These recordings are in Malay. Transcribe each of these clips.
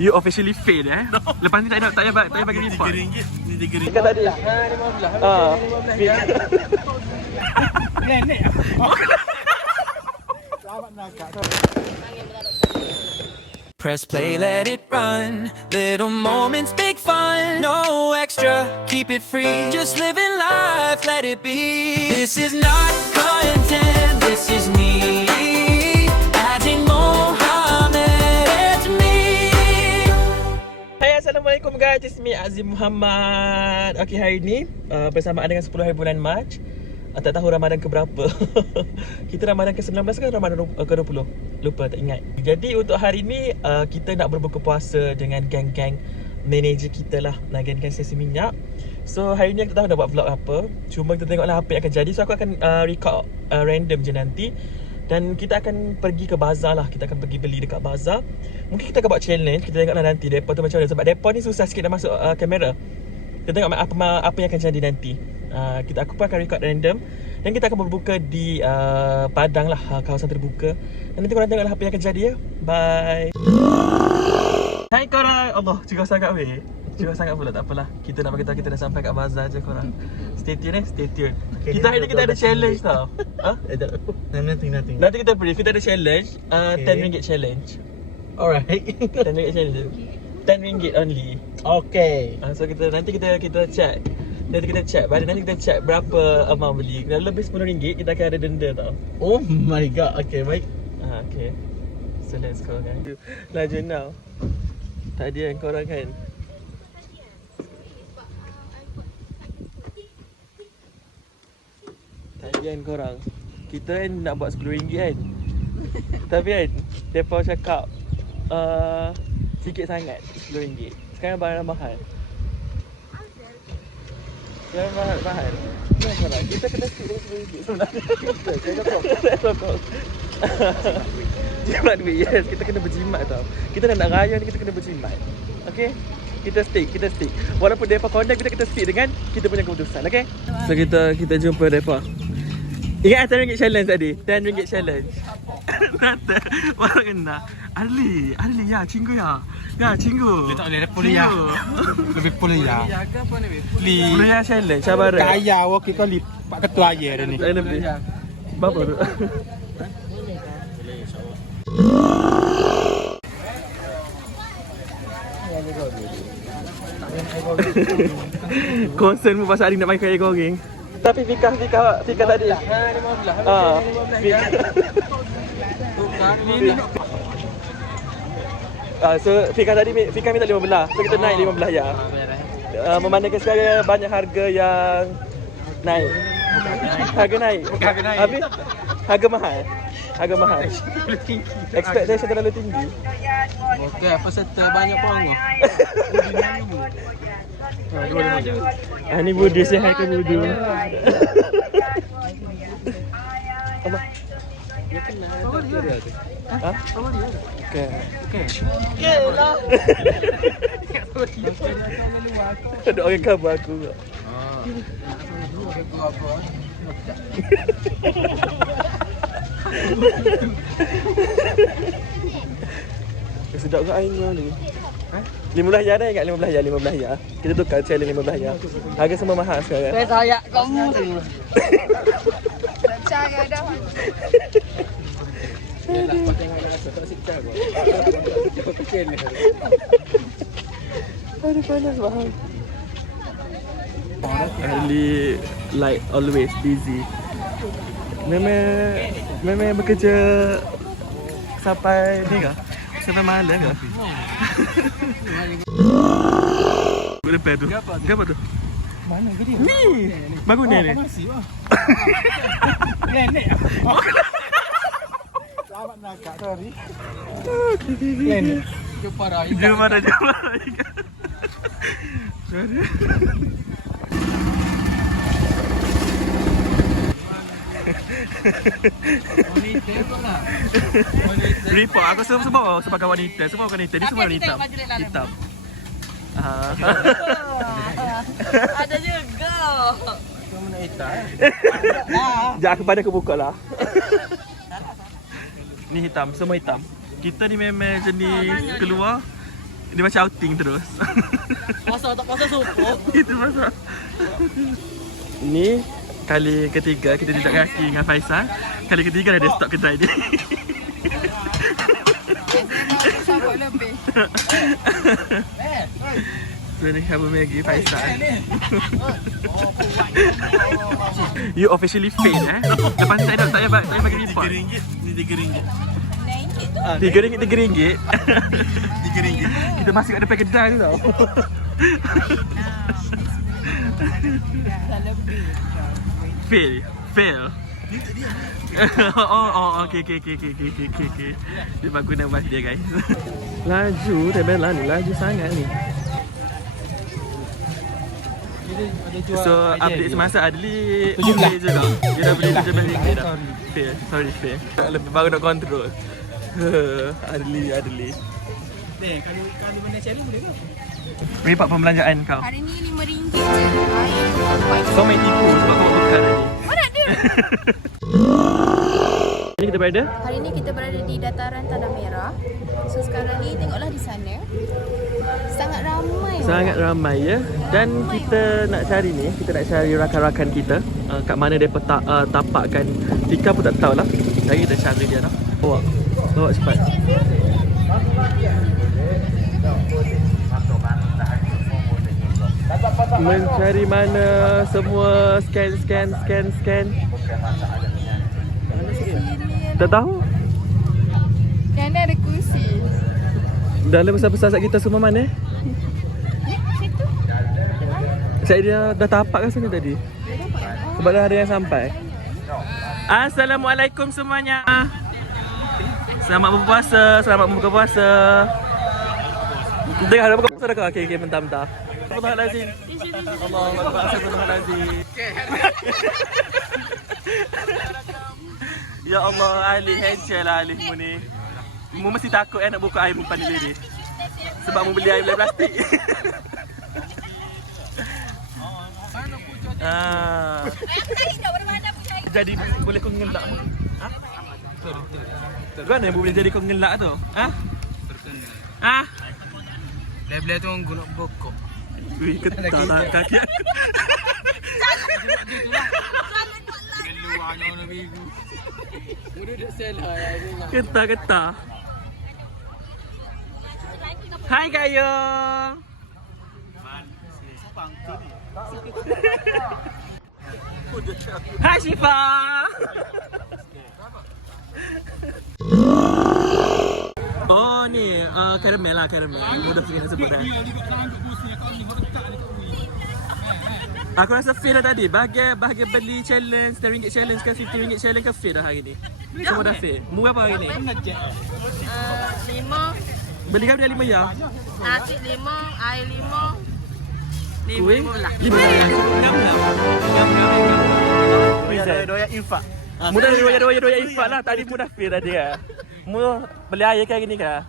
You officially fail Lepas ni tak payah bagi refund. RM3 ni RM3. Dekat tadi. Nenek. Selamat nakak. Press play, let it run. Little moments, big fun. No extra, keep it free. Just living life, let it be. This is not content, this is me. Adding Mohammed to me. Hai, Assalamualaikum guys. It's me Azim Muhammad. Okay, hari ni bersamaan dengan 10 hari bulan Mac. Tak tahu Ramadan ke berapa. Kita Ramadan ke 19 ke Ramadan ke 20? Lupa, tak ingat. Jadi untuk hari ni kita nak berbuka puasa dengan geng-geng manager kita lah, geng-geng sesi minyak. So hari ni aku tak tahu nak buat vlog apa. Cuma kita tengoklah apa yang akan jadi. So aku akan record random je nanti. Dan kita akan pergi ke bazar lah. Kita akan pergi beli dekat bazar. Mungkin kita akan buat challenge. Kita tengoklah nanti depa tu macam mana. Sebab depa ni susah sikit nak masuk kamera. Kita tengok apa yang akan jadi nanti. Aku pun akan record random. Dan kita akan berbuka di Padang lah, kawasan terbuka. Dan nanti korang tengoklah apa yang akan jadi ya. Bye. Hai korang. Allah, curah sangat weh. Curah sangat pula, tak apalah. Kita nak beritahu kita dah sampai kat bazar je korang. Stay tune stay tune. Okay, hari ni kita ada challenge tau. Nanti kita brief. Kita ada challenge, RM10 challenge. Alright. RM10 challenge. RM10 only. Okay. So nanti kita check. Nanti kita check. Nanti kita check berapa amount beli. Kalau lebih RM10 kita akan ada denda tau. Oh my god. Okay, baik. Okay. So let's go guys. Laju now. Tadi yang korang kan. Tadi kan korang. Kita kan nak buat RM10 kan. Tapi kan depa cakap sikit sangat RM10. Sekarang barang mahal. Yang mahal. Nah, korang, kita kena stick dengan RM10 sebenarnya. Kita sokong. Jimat duit, yes. Kita kena berjimat tau. Kita nak raya ni, kita kena berjimat. Okay? Kita stick. Walaupun mereka connect, kita stick dengan kita punya keputusan. Okay? So kita jumpa mereka. Ingat RM10 challenge tadi? RM10 challenge. Nata, orang kena. Ali ya, cinggu ya. Ya, cinggu. Dia tak boleh pulih ya. Lebih pulih ya. Pulih ya challenge, sabar. Kaya awak kita lipat ketua air ni. Lebih. Berapa tu? Concern mu pasal hari nak main kaya goreng. Tapi Fika tadi. So Fika tadi minta 15. So kita naik 15 ya. Memandangkan sekarang banyak harga yang naik. Harga naik. Habis harga mahal. Expectation terlalu tinggi. Okey, apa serta banyak perangu. Ni Budu, say hi ke Budu. Apa? Dia kenal. Apa dia? Ha? Apa dia? Okey. Kelah. Ada orang khabar aku. Sedap ke airnya ni? 15 ya dah, ingat 15 ya. Kita tukar challenge 15 ya. Harga semua mahal sekarang. Saya sayang kamu tu. Percaya dah. Yalah, kau tengok rasa tak sikit aku. Kau kecil ni. Aduh, panas mahal. Ali like always busy. Memang bekerja sampai ni ke? Sampai malam ke? Lepas tu. Apa tu? Mana ke dia? Ni. Bagus ni. Masih wah. Nenek. Selamat nakak tadi. Nenek. Jumpa rai. Sorry. Wanita pun lah. Report aku semua sebagai wanita. Semua wanita. Ni semua wanita. Hitam. Ada juga. Kamu nak hitam? Sekejap aku buka lah. Ni hitam, semua hitam. Kita ni memang jenis keluar Dia macam outing terus. Pasal tak pasal sopo. Itu masa. Ni kali ketiga kita jejak kaki dengan Faisal. Kali ketiga dah dia stop kedai dia. Sabuk lebih. So ni kamu Maggi Faisal. You officially fail Lepas ni tak payah bagi report. RM3 ni RM3. RM3. RM3. Kita masih kat depan kedai tu tau. Fail. Oh, okay. Dia bagus nak buat dia guys. Laju Rebella ni, laju sangat ni. So update semasa Adli fail je tau. Dia dah beli RM17 dah. Fail. Lebih baru nak control. Adli. Kalau mana cari boleh ke? Report pembelanjaan kau. Hari ni RM5 je. Air. Kau main tipu sebab kau bekal tadi. Mana ada? Ini kita berada? Hari ni kita berada di dataran Tanah Merah. So sekarang ni tengoklah di sana. Sangat ramai. Ya. Dan kita nak cari ni, kita nak cari rakan-rakan kita. Kat mana dia tapakkan Tika pun tak tahulah. Jadi kita cari dia lah. Bawa cepat. Mencari mana semua scan. Tak tahu. Dan ada kursi. Dalam besar-besar saat kita semua mana? Situ. Saya dia dah tapak kan sana tadi? Sebab dah ada yang sampai. Assalamualaikum semuanya. Selamat berpuasa, selamat membuka puasa. Dengar ada buka puasa dah kau? Okey, mentah-mentah. Astagfirullahalazim. Allahu akbar. Astagfirullahalazim. Ya Allah, Ali hencel lah Alihmu ni. Mu mesti takut nak buka air depan diri dia. Sebab mu beli air plastik. Jadi boleh kau ngelak mu? Ha? Mana yang boleh jadi kau ngelak tu? Ha? Bila tu orang guna bokok. Wih, ketat lah kaki aku. Keluar nak biru. Mudah dah salah ya. Ketar. Hai Gayung. Hai Syifa. Oh ni karamel lah. Mudah sikit nak sebut dah. Aku rasa fail dah tadi. Bahagian beli challenge, RM10 challenge ke RM50 challenge ke fail dah hari ni. Semua dah fail. Mu berapa hari ni? 5. Beli kan dia 5 ya? Nasi 5, air 5. Kuih? 5. Doyak infak. Mudah doya infak lah. Tadi mu dah fail tadi kan. Mu beli air kan hari ni kan?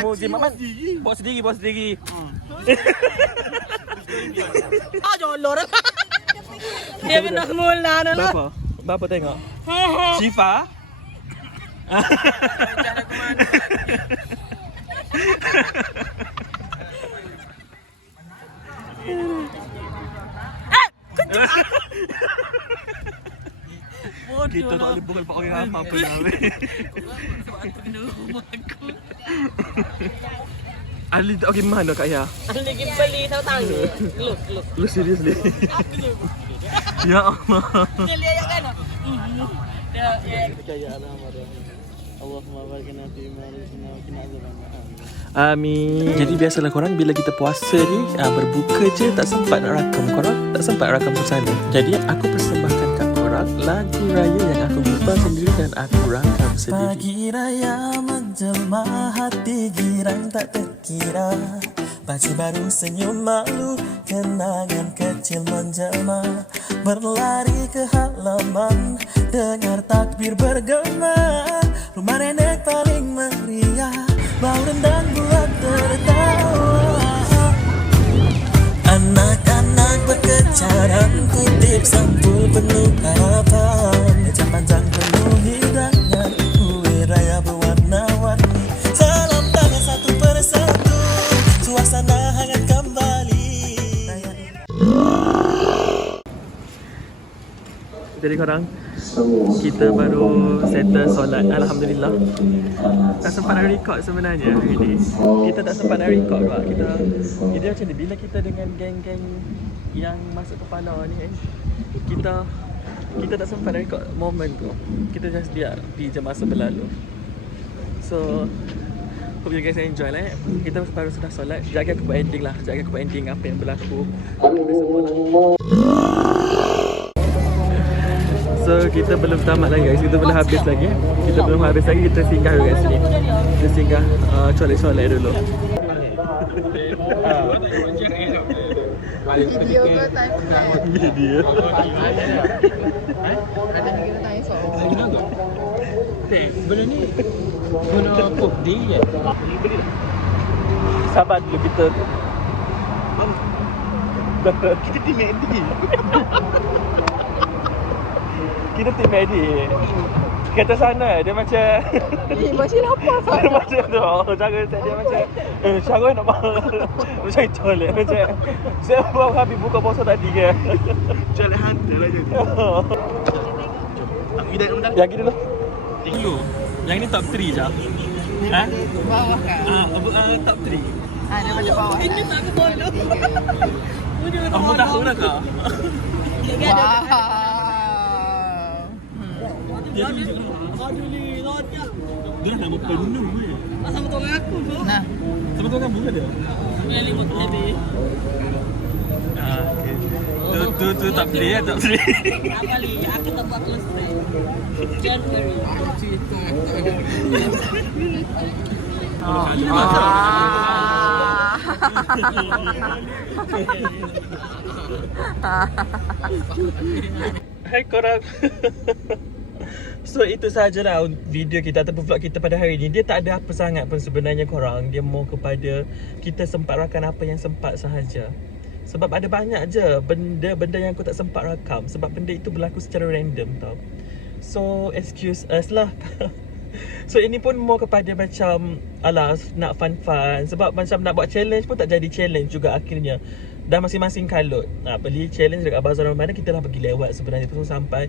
Mu jimat man? Bawa sendiri. Jolor. Dia benar mula dah. Berapa tengok? Syifa? Cara ke mana? Kita tak boleh bukan orang ramah pun lah. Sebab tu kena rumah aku. Ali tak pergi mana Kak Ya? Ali pergi beli tahu tangga. Look. Lu seriously? Ya Allah. Dia lihat kan? Allahumma barik lana fi ma razaqtana wa qina adzabannar. Amin. Jadi biasalah korang bila kita puasa ni berbuka je tak sempat nak rakam korang, tak sempat rakam bersama. Jadi aku persembahkan kat korang lagu raya yang aku buat sendiri dan aku rakam sendiri. Pagi raya menjelma, hati girang tak terkira. Baju baru senyum malu, kenangan kecil menjelma. Berlari ke halaman, dengar takbir bergema. Rumah nenek paling meriah, bau rendang buat tertawa. Anak-anak berkejaran, kutip sampul penuh harapan. Meja panjang penuh hidangan, kue raya berwarna-warni. Salam tanya satu persatu, jadi korang, kita baru settle solat. Alhamdulillah. Tak sempat nak record sebenarnya hari ni. Kita tak sempat nak record pula. Kita macam ni, bila kita dengan geng-geng yang masuk kepala ni kita tak sempat nak record moment tu. Kita just biar je masa berlalu. So hope you guys enjoy lah. Kita baru sudah solat. Jaga aku buat ending lah. Jaga aku buat ending apa yang berlaku. So kita belum tamat lagi guys. Kita belum habis lagi. Kita singgah dulu kat sini. Kita singgah colek-colek dulu. Video ke time? Video. Ada kita tanya soal. Benda ni guna pop dia je. Sabar dulu kita. Kita tim ending. Kita tim edit. Kata sana dia macam Macam apa? dia macam tu. Cara dia macam Syarul nak macam colek macam saya baru habis buka puasa tadi ke. Colek hantar lah je. Kita nak Yang gini dulu. Dulu. Yang ni top 3 je. Ha? Bawah kan? Top 3. Daripada bawah. Ini tak aku bodoh. Kamu tahu dah kau? Wow. Dia dah nama penuh ni. sama tu orang aku tu. Nah. Sama tu kamu ke dia? Yang limut tadi. Okay. Tu tak play ya, tak play. Kali aku tak buat selesai. January. Cerita Hai korang. So itu sahajalah video kita ataupun vlog kita pada hari ini. Dia tak ada apa sangat pun sebenarnya korang. Dia more kepada kita sempat rakam apa yang sempat sahaja. Sebab ada banyak je benda yang aku tak sempat rakam. Sebab benda itu berlaku secara random tau. So excuse us lah. So ini pun more kepada macam alah nak fun-fun. Sebab macam nak buat challenge pun tak jadi challenge juga akhirnya. Dah masing-masing kalut. Beli challenge dekat Bazar Ramadan kita dah pergi lewat sebenarnya. So sampai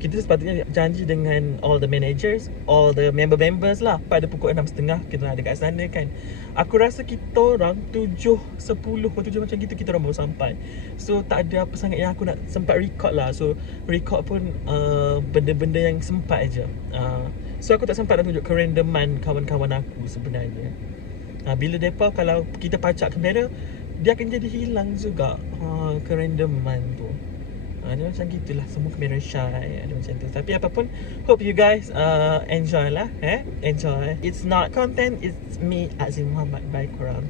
kita sepatutnya janji dengan all the managers, all the members lah. Pada pukul 6.30 kita ada kat sana kan. Aku rasa kita orang 7 macam gitu kita orang baru sampai. So tak ada apa sangat yang aku nak sempat record lah. So record pun benda-benda yang sempat aja. So aku tak sempat nak tunjuk kerandoman kawan-kawan aku sebenarnya. Bila mereka kalau kita pacak kamera, dia akan jadi hilang juga kerandoman tu. Dia macam gitulah, semua kamera shy ada macam tu. Tapi apapun, hope you guys enjoy lah. Enjoy. It's not content, it's me Azim Muhammad by korang.